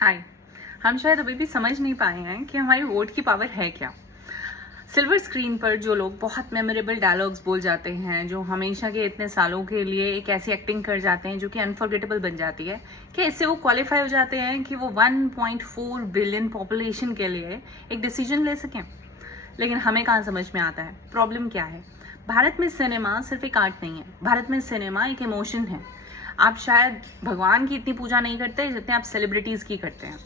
हाय। हम शायद अभी भी समझ नहीं पाए हैं कि हमारी वोट की पावर है क्या। सिल्वर स्क्रीन पर जो लोग बहुत मेमोरेबल डायलॉग्स बोल जाते हैं, जो हमेशा के इतने सालों के लिए एक ऐसी एक्टिंग कर जाते हैं जो कि अनफॉरगेटेबल बन जाती है, क्या इससे वो क्वालिफाई हो जाते हैं कि वो 1.4 बिलियन पॉपुलेशन के लिए एक डिसीजन ले सकें? लेकिन हमें कहाँ समझ में आता है प्रॉब्लम क्या है। भारत में सिनेमा सिर्फ एक आर्ट नहीं है, भारत में सिनेमा एक इमोशन है। आप शायद भगवान की इतनी पूजा नहीं करते जितने आप सेलिब्रिटीज़ की करते हैं।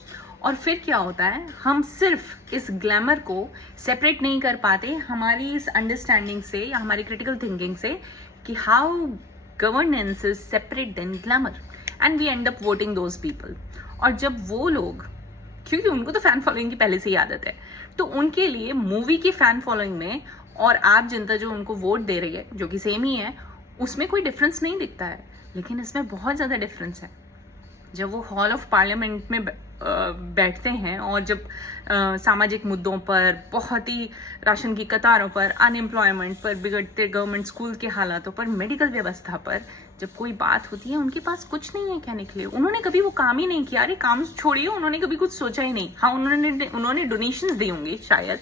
और फिर क्या होता है, हम सिर्फ इस ग्लैमर को सेपरेट नहीं कर पाते हमारी इस अंडरस्टैंडिंग से या हमारी क्रिटिकल थिंकिंग से कि how governance is separate then glamour, and we end up voting those people. और जब वो लोग, क्योंकि उनको तो फैन फॉलोइंग की पहले से ही आदत है, तो उनके लिए मूवी की फैन फॉलोइंग में और आप जनता जो उनको वोट दे रही है, जो कि सेम ही है, उसमें कोई डिफरेंस नहीं दिखता है। लेकिन इसमें बहुत ज़्यादा डिफरेंस है। जब वो हॉल ऑफ पार्लियामेंट में बैठते हैं और जब सामाजिक मुद्दों पर, बहुत ही राशन की कतारों पर, अनएम्प्लॉयमेंट पर, बिगड़ते गवर्नमेंट स्कूल के हालातों पर, मेडिकल व्यवस्था पर जब कोई बात होती है, उनके पास कुछ नहीं है कहने के लिए। उन्होंने कभी वो काम ही नहीं किया। अरे काम छोड़िए, उन्होंने कभी कुछ सोचा ही नहीं। हाँ, उन्होंने डोनेशंस दी होंगी, शायद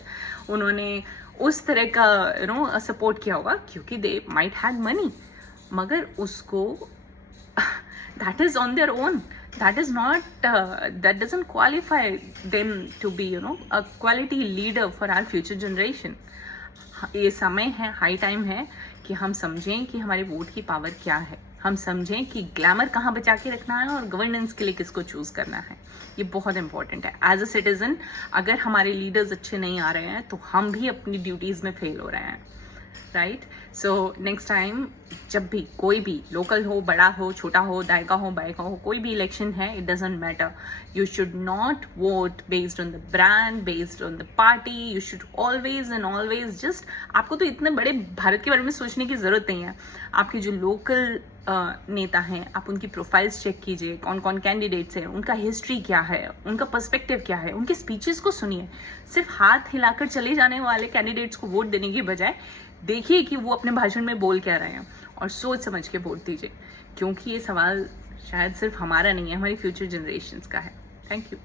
उन्होंने उस तरह का सपोर्ट किया होगा क्योंकि दे माइट हैड मनी, मगर उसको that is on their own. That is not that doesn't qualify them to be a quality leader for our future generation. ये समय है, हाई टाइम है कि हम समझें कि हमारे वोट की पावर क्या है। हम समझें कि ग्लैमर कहाँ बचा के रखना है और गवर्नेंस के लिए किसको चूज करना है। ये बहुत इंपॉर्टेंट है। एज अ सिटीजन, अगर हमारे लीडर्स अच्छे नहीं आ रहे हैं तो हम भी अपनी ड्यूटीज में फेल हो रहे हैं, राइट? सो नेक्स्ट टाइम जब भी कोई भी लोकल हो, बड़ा हो, छोटा हो, दायका हो, बायका हो, कोई भी इलेक्शन है, it doesn't matter, you should not vote based on the brand, based on the party. You should always and always just, आपको तो इतने बड़े भारत के बारे में सोचने की जरूरत नहीं है। आपके जो लोकल नेता हैं, आप उनकी प्रोफाइल्स चेक कीजिए, कौन कौन कैंडिडेट्स हैं, उनका हिस्ट्री क्या है, उनका पर्सपेक्टिव क्या है, उनके स्पीचेस को सुनिए। सिर्फ हाथ हिलाकर चले जाने वाले कैंडिडेट्स को वोट देने की बजाय देखिए कि वो अपने भाषण में बोल क्या रहे हैं और सोच समझ के वोट दीजिए, क्योंकि ये सवाल शायद सिर्फ हमारा नहीं है, हमारी फ्यूचर जनरेशंस का है। Thank you.